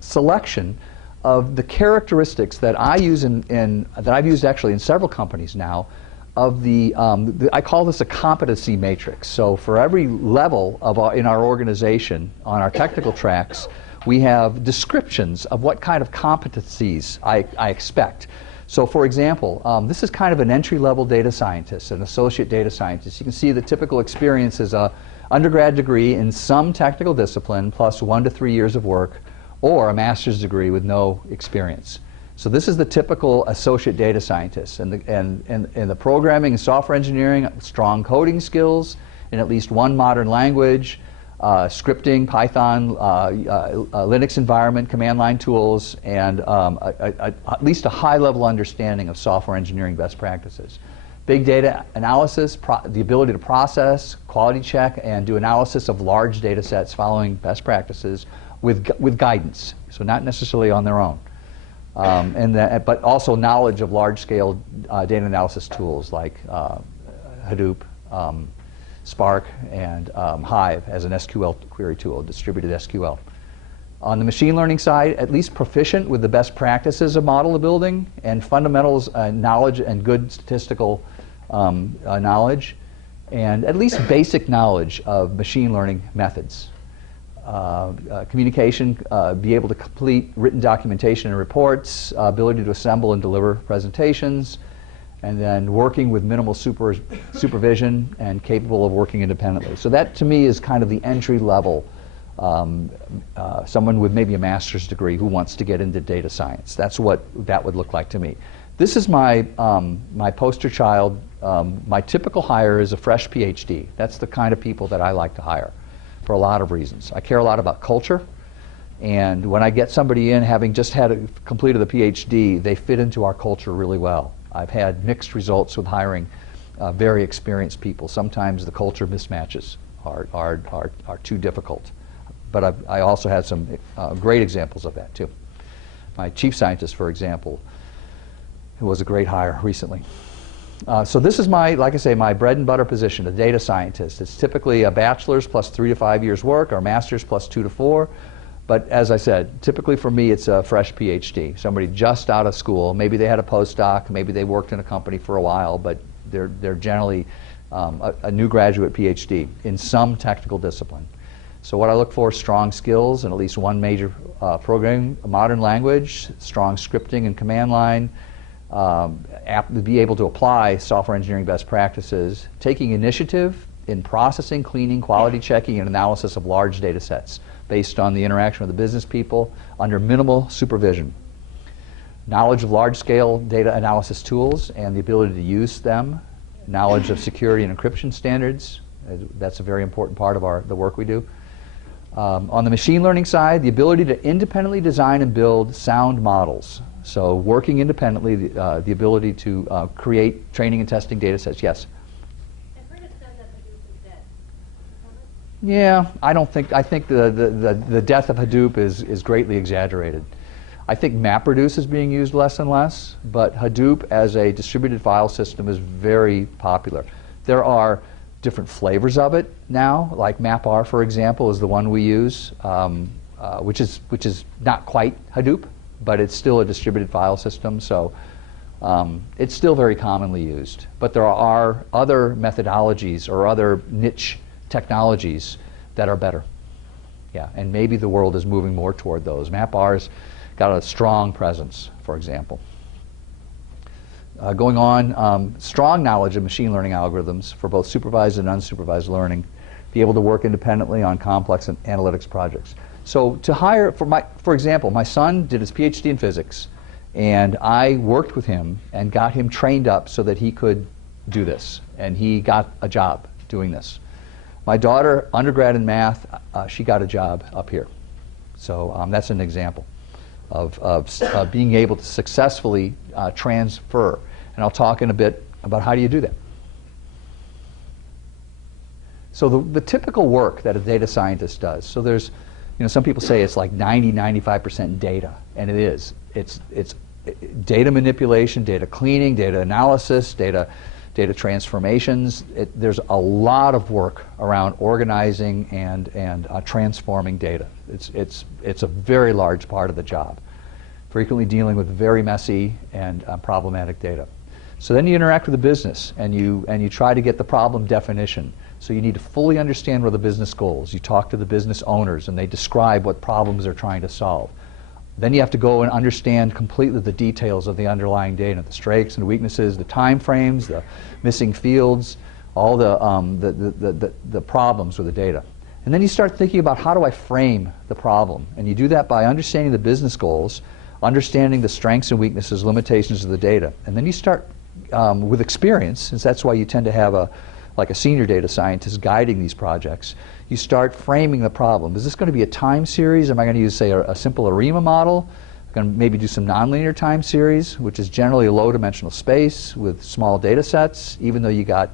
selection of the characteristics that I use that I've used actually in several companies now I call this a competency matrix. So for every level in our organization, on our technical tracks, we have descriptions of what kind of competencies I expect. So for example, this is kind of an entry-level data scientist, an associate data scientist. You can see the typical experience is a undergrad degree in some technical discipline plus 1 to 3 years of work, or a master's degree with no experience. So this is the typical associate data scientist. And the programming and software engineering, strong coding skills in at least one modern language, scripting, Python, Linux environment, command line tools, and at least a high-level understanding of software engineering best practices. Big data analysis, the ability to process, quality check, and do analysis of large data sets following best practices with guidance, so not necessarily on their own. But also knowledge of large-scale data analysis tools like Hadoop, Spark, and Hive as an SQL query tool, distributed SQL. On the machine learning side, at least proficient with the best practices of model building and fundamentals knowledge and good statistical knowledge, and at least basic knowledge of machine learning methods. Communication, be able to complete written documentation and reports, ability to assemble and deliver presentations, and then working with minimal supervision and capable of working independently. So that to me is kind of the entry level, someone with maybe a master's degree who wants to get into data science. That's what that would look like to me. This is my poster child. My typical hire is a fresh PhD. That's the kind of people that I like to hire for a lot of reasons. I care a lot about culture, and when I get somebody in having just completed the PhD, they fit into our culture really well. I've had mixed results with hiring very experienced people. Sometimes the culture mismatches are too difficult, but I also had some great examples of that too. My chief scientist, for example, who was a great hire recently. So this is like I say, my bread and butter position, a data scientist. It's typically a bachelor's plus 3 to 5 years work, or master's plus 2 to 4. But as I said, typically for me, it's a fresh PhD, somebody just out of school. Maybe they had a postdoc, maybe they worked in a company for a while, but they're generally a new graduate PhD in some technical discipline. So what I look for is strong skills in at least one major programming, a modern language, strong scripting and command line, be able to apply software engineering best practices, taking initiative in processing, cleaning, quality checking, and analysis of large data sets based on the interaction with the business people under minimal supervision. Knowledge of large-scale data analysis tools and the ability to use them. Knowledge of security and encryption standards. That's a very important part of the work we do. On the machine learning side, the ability to independently design and build sound models. So working independently, the ability to create training and testing data sets. Yes? I've heard it said that Hadoop is dead. Yeah, I think the death of Hadoop is greatly exaggerated. I think MapReduce is being used less and less, but Hadoop as a distributed file system is very popular. There are different flavors of it now, like MapR, for example, is the one we use, which is not quite Hadoop, but it's still a distributed file system, so it's still very commonly used. But there are other methodologies or other niche technologies that are better. Yeah, and maybe the world is moving more toward those. MapR's got a strong presence, for example. Going on, strong knowledge of machine learning algorithms for both supervised and unsupervised learning, be able to work independently on complex analytics projects. So to hire, for example, my son did his PhD in physics, and I worked with him and got him trained up so that he could do this, and he got a job doing this. My daughter, undergrad in math, she got a job up here. So that's an example of being able to successfully transfer. And I'll talk in a bit about how do you do that. So the typical work that a data scientist does, so there's, some people say it's like 95% data, and it is. It's data manipulation, data cleaning, data analysis, data transformations. There's a lot of work around organizing and transforming data. It's a very large part of the job. Frequently dealing with very messy and problematic data. So then you interact with the business, and you try to get the problem definition. So you need to fully understand what are the business goals. You talk to the business owners, and they describe what problems they're trying to solve. Then you have to go and understand completely the details of the underlying data, the strengths and weaknesses, the time frames, the missing fields, all the problems with the data. And then you start thinking about, how do I frame the problem? And you do that by understanding the business goals, understanding the strengths and weaknesses, limitations of the data. And then you start with experience, since that's why you tend to have a senior data scientist guiding these projects. You start framing the problem. Is this going to be a time series? Am I going to use, say, a simple ARIMA model? I'm going to maybe do some nonlinear time series, which is generally a low-dimensional space with small data sets. Even though you got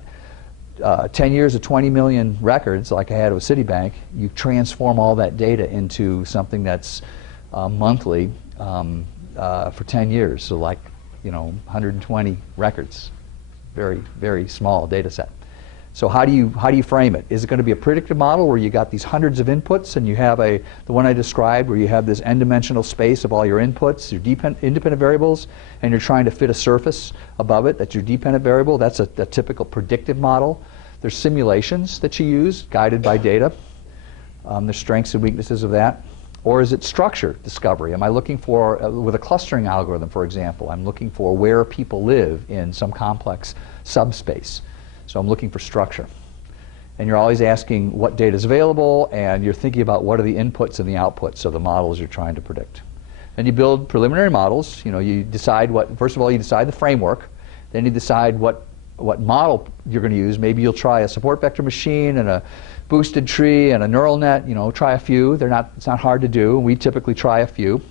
10 years of 20 million records, like I had with Citibank, you transform all that data into something that's monthly for 10 years. So 120 records, very, very small data set. So how do you frame it? Is it going to be a predictive model where you got these hundreds of inputs, and you have the one I described where you have this n-dimensional space of all your inputs, your independent variables, and you're trying to fit a surface above it that's your dependent variable? That's a typical predictive model. There's simulations that you use, guided by data. There's strengths and weaknesses of that. Or is it structure discovery? Am I looking for, with a clustering algorithm, for example, I'm looking for where people live in some complex subspace. So I'm looking for structure. And you're always asking what data is available, and you're thinking about what are the inputs and the outputs of the models you're trying to predict. Then you build preliminary models. You decide first of all, you decide the framework. Then you decide what model you're going to use. Maybe you'll try a support vector machine and a boosted tree and a neural net. Try a few. It's not hard to do. We typically try a few.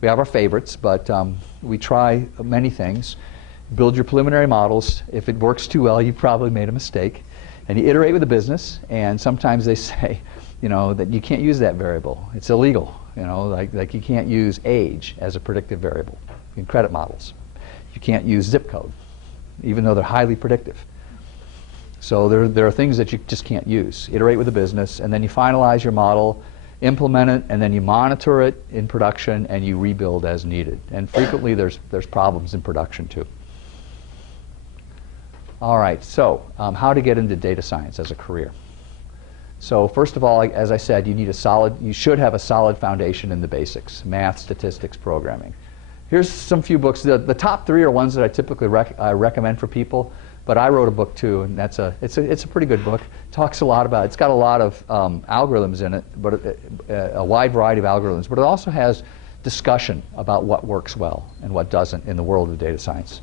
We have our favorites, but we try many things. Build your preliminary models. If it works too well, you probably made a mistake. And you iterate with the business, and sometimes they say, that you can't use that variable. It's illegal. Like you can't use age as a predictive variable in credit models. You can't use zip code, even though they're highly predictive. So there are things that you just can't use. Iterate with the business, and then you finalize your model, implement it, and then you monitor it in production, and you rebuild as needed. And frequently there's problems in production too. All right, so how to get into data science as a career. So first of all, as I said, you should have a solid foundation in the basics: math, statistics, programming. Here's some few books. The top three are ones that I typically recommend for people, but I wrote a book too, and it's a pretty good book. Talks a lot about, it's got a lot of algorithms in it, but a wide variety of algorithms, but it also has discussion about what works well and what doesn't in the world of data science.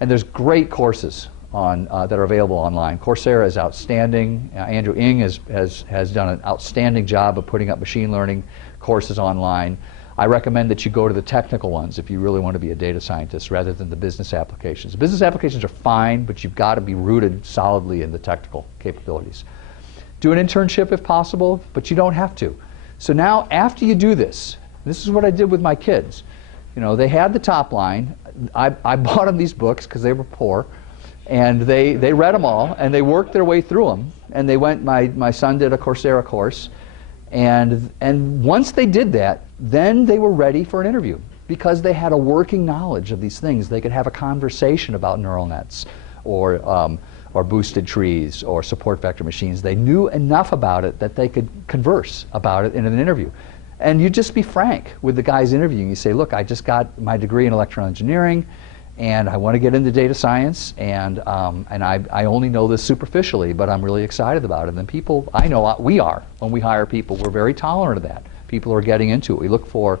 And there's great courses that are available online. Coursera is outstanding. Andrew Ng has done an outstanding job of putting up machine learning courses online. I recommend that you go to the technical ones if you really want to be a data scientist rather than the business applications. The business applications are fine, but you've got to be rooted solidly in the technical capabilities. Do an internship if possible, but you don't have to. So now after you do this is what I did with my kids. They had the top line. I bought them these books because they were poor. And they read them all, and they worked their way through them. And they went, my son did a Coursera course. And once they did that, then they were ready for an interview because they had a working knowledge of these things. They could have a conversation about neural nets or boosted trees or support vector machines. They knew enough about it that they could converse about it in an interview. And you just be frank with the guys interviewing. You say, look, I just got my degree in electrical engineering, and I want to get into data science, and I only know this superficially, but I'm really excited about it. And people, I know we are, when we hire people, we're very tolerant of that. People are getting into it. We look for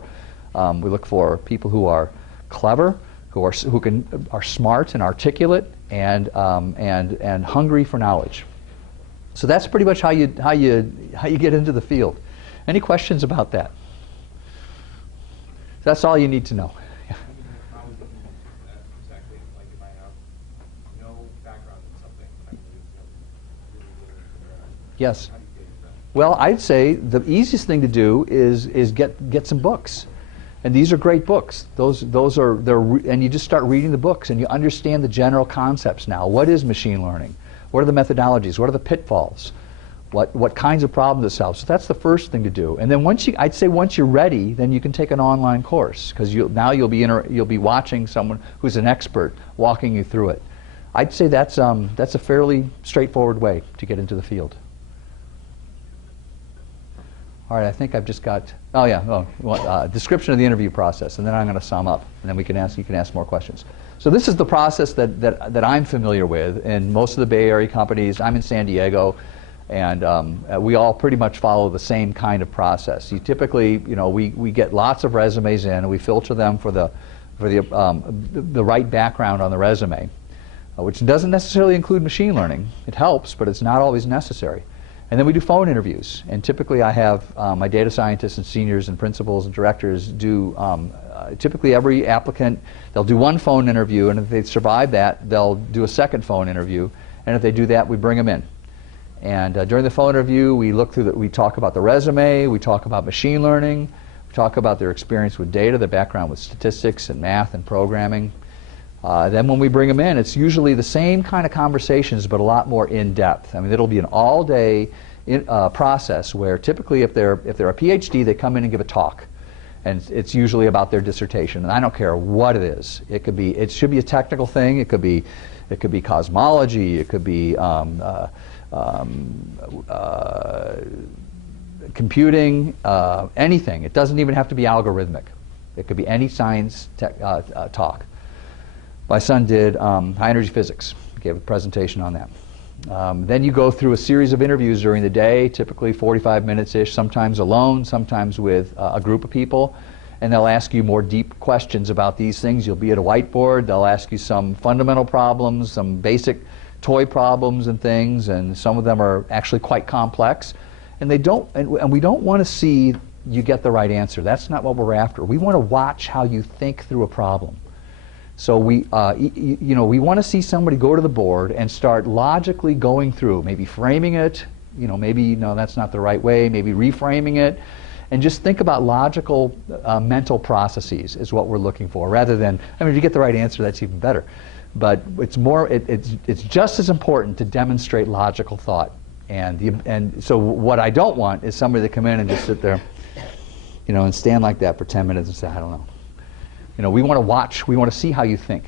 people who are clever, who are smart and articulate, and hungry for knowledge. So that's pretty much how you get into the field. Any questions about that? That's all you need to know. Yes. Well, I'd say the easiest thing to do is get some books, and these are great books. And you just start reading the books, and you understand the general concepts now. What is machine learning? What are the methodologies? What are the pitfalls? What kinds of problems it solves? So that's the first thing to do. And then I'd say once you're ready, then you can take an online course because you'll be watching someone who's an expert walking you through it. I'd say that's a fairly straightforward way to get into the field. All right, I think I've just got, oh yeah, description of the interview process, and then I'm going to sum up, and then you can ask more questions. So this is the process that I'm familiar with in most of the Bay Area companies. I'm in San Diego, and we all pretty much follow the same kind of process. You typically, we get lots of resumes in, and we filter them for the right background on the resume, which doesn't necessarily include machine learning. It helps, but it's not always necessary. And then we do phone interviews, and typically I have my data scientists and seniors and principals and directors do, typically every applicant, they'll do one phone interview, and if they survive that, they'll do a second phone interview, and if they do that, we bring them in. And during the phone interview, we talk about the resume, we talk about machine learning, we talk about their experience with data, their background with statistics and math and programming. Then when we bring them in, it's usually the same kind of conversations, but a lot more in-depth. I mean, it'll be an all-day process where typically if they're a PhD, they come in and give a talk. And it's usually about their dissertation. And I don't care what it is. It should be a technical thing. It could be cosmology. It could be computing, anything. It doesn't even have to be algorithmic. It could be any science talk. My son did high energy physics, gave a presentation on that. Then you go through a series of interviews during the day, typically 45 minutes-ish, sometimes alone, sometimes with a group of people, and they'll ask you more deep questions about these things. You'll be at a whiteboard, they'll ask you some fundamental problems, some basic toy problems and things, and some of them are actually quite complex. And we don't want to see you get the right answer. That's not what we're after. We want to watch how you think through a problem. So we want to see somebody go to the board and start logically going through, maybe framing it, maybe no, that's not the right way, maybe reframing it, and just think about logical mental processes is what we're looking for, rather than, if you get the right answer, that's even better. But it's just as important to demonstrate logical thought. And so what I don't want is somebody to come in and just sit there, and stand like that for 10 minutes and say, I don't know. We want to watch, we want to see how you think.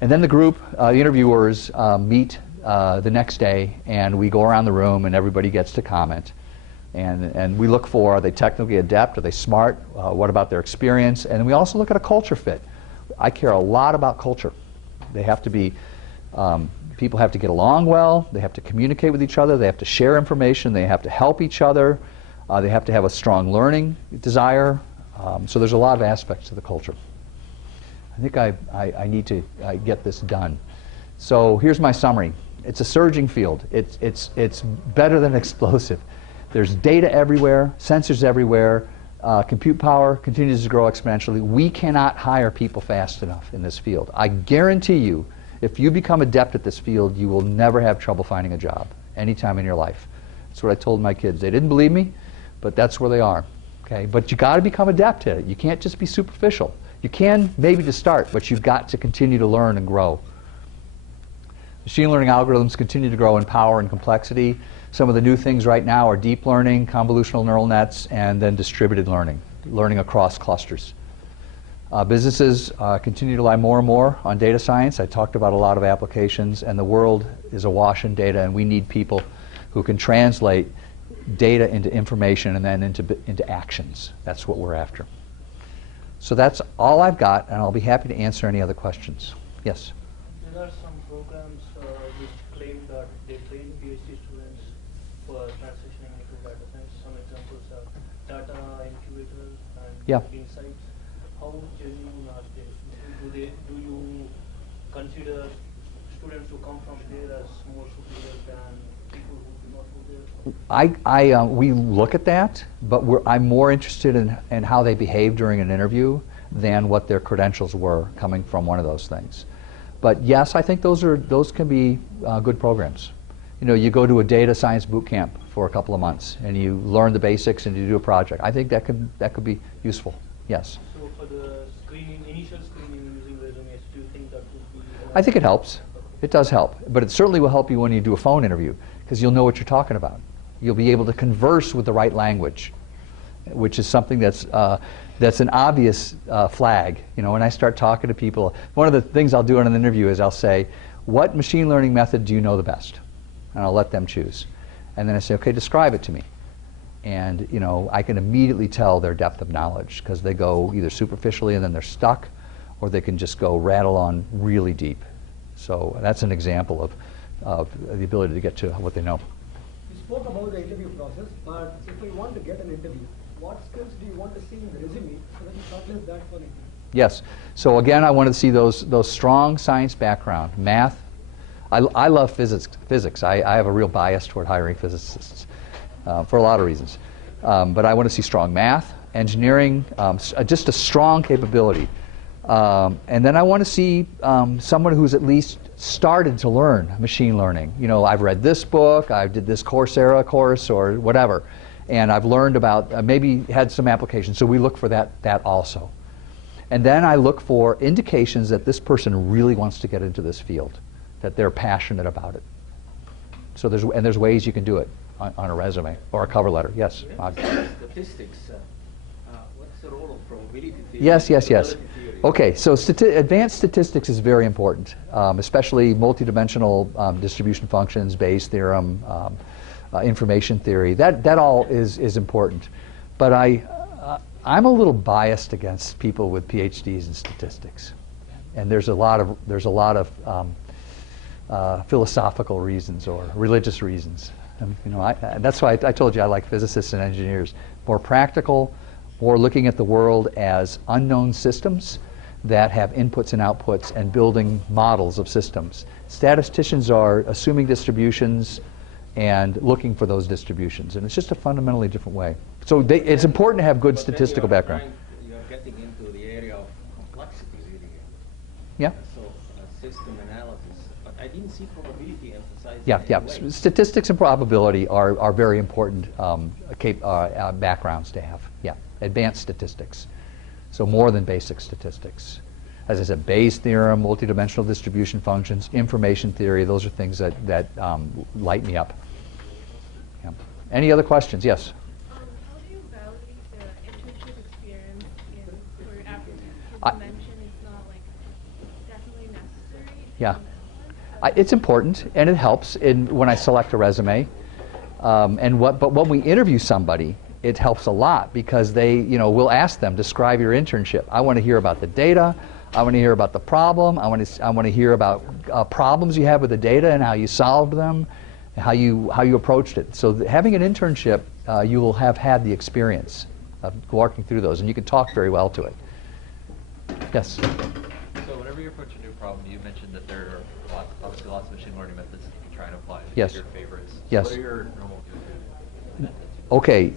And then the group, the interviewers, meet the next day, and we go around the room and everybody gets to comment. And we look for, are they technically adept, are they smart, what about their experience? And we also look at a culture fit. I care a lot about culture. They have to be, people have to get along well, they have to communicate with each other, they have to share information, they have to help each other, they have to have a strong learning desire. So there's a lot of aspects to the culture. I think I need to get this done. So here's my summary. It's a surging field. It's better than explosive. There's data everywhere, sensors everywhere, compute power continues to grow exponentially. We cannot hire people fast enough in this field. I guarantee you, if you become adept at this field, you will never have trouble finding a job anytime in your life. That's what I told my kids. They didn't believe me, but that's where they are. Okay, but you got to become adept at it. You can't just be superficial. You can maybe to start, but you've got to continue to learn and grow. Machine learning algorithms continue to grow in power and complexity. Some of the new things right now are deep learning, convolutional neural nets, and then distributed learning across clusters. Businesses continue to rely more and more on data science. I talked about a lot of applications, and the world is awash in data, and we need people who can translate data into information and then into actions. That's what we're after. So that's all I've got, and I'll be happy to answer any other questions. Yes? There are some programs which claim that they train PhD students for transitioning into data science. Some examples are data incubator and insights. How genuine are they? Do you consider students who come from there as more superior than people who do not go there? We look at that, but I'm more interested in how they behave during an interview than what their credentials were coming from one of those things. But yes, I think those can be good programs. You go to a data science boot camp for a couple of months and you learn the basics and you do a project. I think that could be useful. Yes. So for the initial screening using resumes, do you think that would be? I think it helps. It does help, but it certainly will help you when you do a phone interview because you'll know what you're talking about. You'll be able to converse with the right language. which is something that's an obvious flag. You know, when I start talking to people, one of the things I'll do in an interview is I'll say, what machine learning method do you know the best? And I'll let them choose. And then I say, okay, describe it to me. And you know, I can immediately tell their depth of knowledge, because they go either superficially and then they're stuck, or they can just go rattle on really deep. So that's an example of the ability to get to what they know. You spoke about the interview process, but if we want to get an interview, what skills do you want to see in the resume so that you shortlist that for an interview? Yes. So again, I wanted to see those strong science background, math. I love physics. I have a real bias toward hiring physicists for a lot of reasons. But I want to see strong math, engineering, just a strong capability. And then I want to see someone who's at least started to learn machine learning. You know, I've read this book, I did this Coursera course or whatever, and I've learned about, maybe had some applications. So we look for that also. And then I look for indications that this person really wants to get into this field, that they're passionate about it. So there's ways you can do it on a resume or a cover letter. Yes. Statistics. What's the role of probability theory? Yes. Theory? Okay, so advanced statistics is very important, especially multidimensional distribution functions, Bayes theorem, information theory. That all is important. But I'm a little biased against people with PhDs in statistics, and there's a lot of philosophical reasons or religious reasons. You know, that's why I told you I like physicists and engineers. More practical, more looking at the world as unknown systems that have inputs and outputs and building models of systems. Statisticians are assuming distributions and looking for those distributions, and it's just a fundamentally different way. So it's important to have good statistical background. You are getting into the area of complexity, really. Yeah. So system analysis, but I didn't see probability emphasized. Yeah. Statistics and probability are very important backgrounds to have. Yeah, advanced statistics. So more than basic statistics. As I said, Bayes theorem, multidimensional distribution functions, information theory, those are things that light me up. Yeah. Any other questions? Yes? How do you validate the internship experience for your applicants? Because you mentioned it's not like definitely necessary. Yeah. It's important, and it helps when I select a resume. But when we interview somebody, it helps a lot, because we'll ask them, describe your internship. I want to hear about the data. I want to hear about the problem. I want to hear about problems you have with the data and how you solved them, and how you approached it. So having an internship, you will have had the experience of walking through those, and you can talk very well to it. Yes? So whenever you approach a new problem, you mentioned that there are obviously lots of machine learning methods that you can try and apply. Yes. Your favorites. Yes. What are your normal go-to methods? Okay,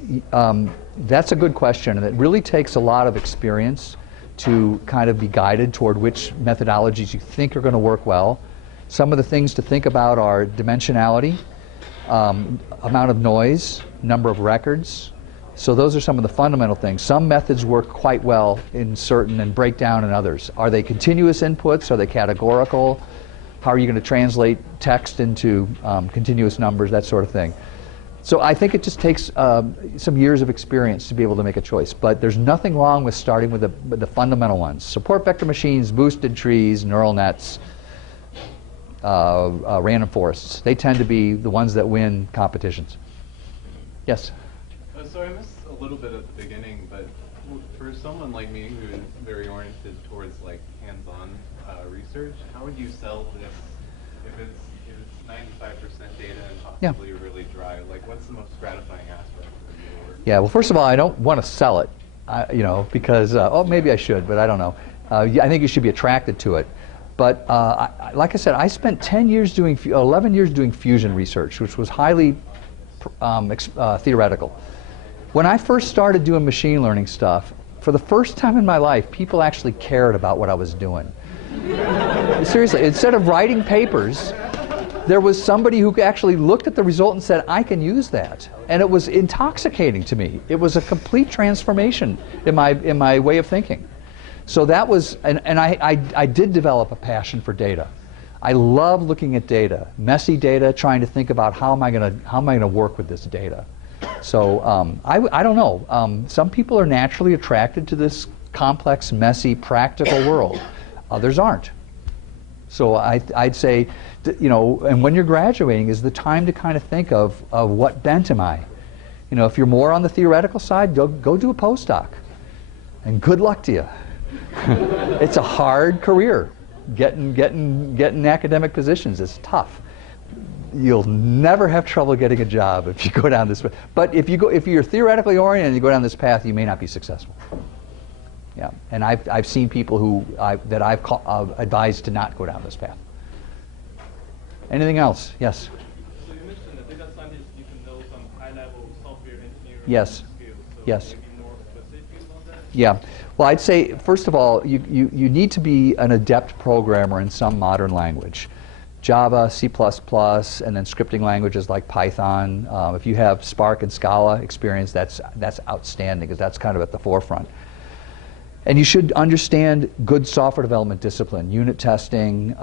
that's a good question, and it really takes a lot of experience to kind of be guided toward which methodologies you think are going to work well. Some of the things to think about are dimensionality, amount of noise, number of records. So those are some of the fundamental things. Some methods work quite well in certain and break down in others. Are they continuous inputs? Are they categorical? How are you going to translate text into continuous numbers, that sort of thing. So I think it just takes some years of experience to be able to make a choice. But there's nothing wrong with starting with the fundamental ones. Support vector machines, boosted trees, neural nets, random forests. They tend to be the ones that win competitions. Yes? So I missed a little bit at the beginning, but for someone like me who is very oriented towards like hands-on research, how would you sell this if it's 95% data and possibly really dry? Like, what's the most gratifying aspect of your work? Yeah, well, first of all, I don't want to sell it, because, maybe I should, but I don't know. I think you should be attracted to it. But like I said, I spent 11 years doing fusion research, which was highly theoretical. When I first started doing machine learning stuff, for the first time in my life, people actually cared about what I was doing. Seriously, instead of writing papers, there was somebody who actually looked at the result and said, I can use that. And it was intoxicating to me. It was a complete transformation in my way of thinking. So that was, and I did develop a passion for data. I love looking at data, messy data, trying to think about how am I going to work with this data. So I don't know. Some people are naturally attracted to this complex, messy, practical world. Others aren't. So I'd say, you know, and when you're graduating is the time to kind of think of what bent am I? You know, if you're more on the theoretical side, go do a postdoc. And good luck to you. It's a hard career. Getting academic positions is tough. You'll never have trouble getting a job if you go down this path. But if you're theoretically oriented and you go down this path, you may not be successful. Yeah, and I've seen people that I've advised to not go down this path. Anything else? Yes. So you mentioned that data scientists, you can know some high-level software engineering Yes. skills. So Yes. maybe more specific on that? Yeah. Well, I'd say, first of all, you need to be an adept programmer in some modern language. Java, C++, and then scripting languages like Python. If you have Spark and Scala experience, that's outstanding, because that's kind of at the forefront. And you should understand good software development discipline, unit testing,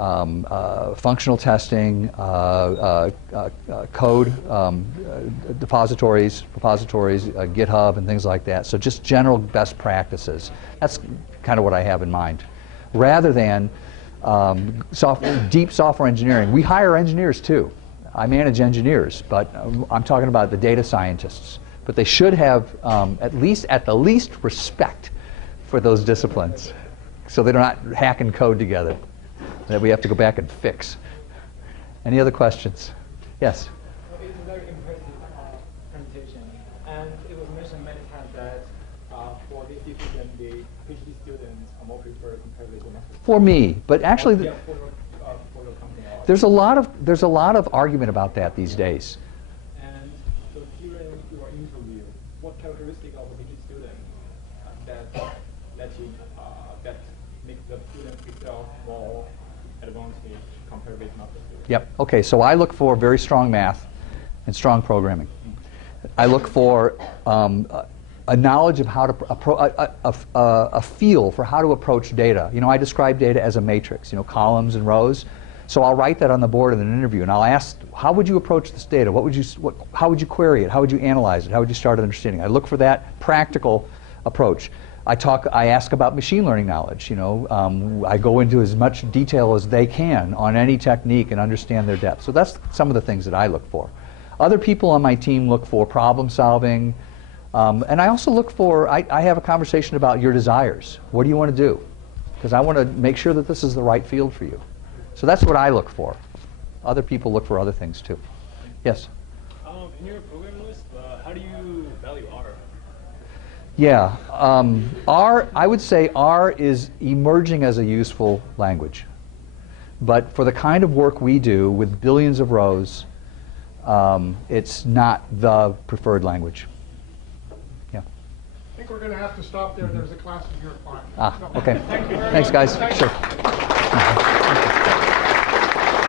functional testing, code, repositories, GitHub, and things like that. So just general best practices. That's kind of what I have in mind. Rather than deep software engineering. We hire engineers too. I manage engineers, but I'm talking about the data scientists. But they should have at the least respect for those disciplines, so they're not hacking code together that we have to go back and fix. Any other questions? Yes? It's a very impressive presentation, and it was mentioned many times that for this decision, the PhD students are more preferred compared with the master's. For me, but actually, Yeah, for your company also. there's a lot of argument about that these days. And so during your interview, what characteristic of a PhD student that makes the student itself more advantaged compared with master's students? Yep. Okay, so I look for very strong math and strong programming. I look for a knowledge of how to a feel for how to approach data. You know, I describe data as a matrix, you know, columns and rows. So I'll write that on the board in an interview, and I'll ask, how would you approach this data? How would you query it? How would you analyze it? How would you start understanding? I look for that practical approach. I ask about machine learning knowledge. You know, I go into as much detail as they can on any technique and understand their depth. So that's some of the things that I look for. Other people on my team look for problem solving, and I also look for, I have a conversation about your desires. What do you want to do? Because I want to make sure that this is the right field for you. So that's what I look for. Other people look for other things too. Yes? In your programming list, how do you value R? Yeah, I would say R is emerging as a useful language. But for the kind of work we do with billions of rows, it's not the preferred language. Yeah. I think we're going to have to stop there. There's a class in here at 5. Ah, okay. Thank you very Thanks, much. guys. Thank Sure. you.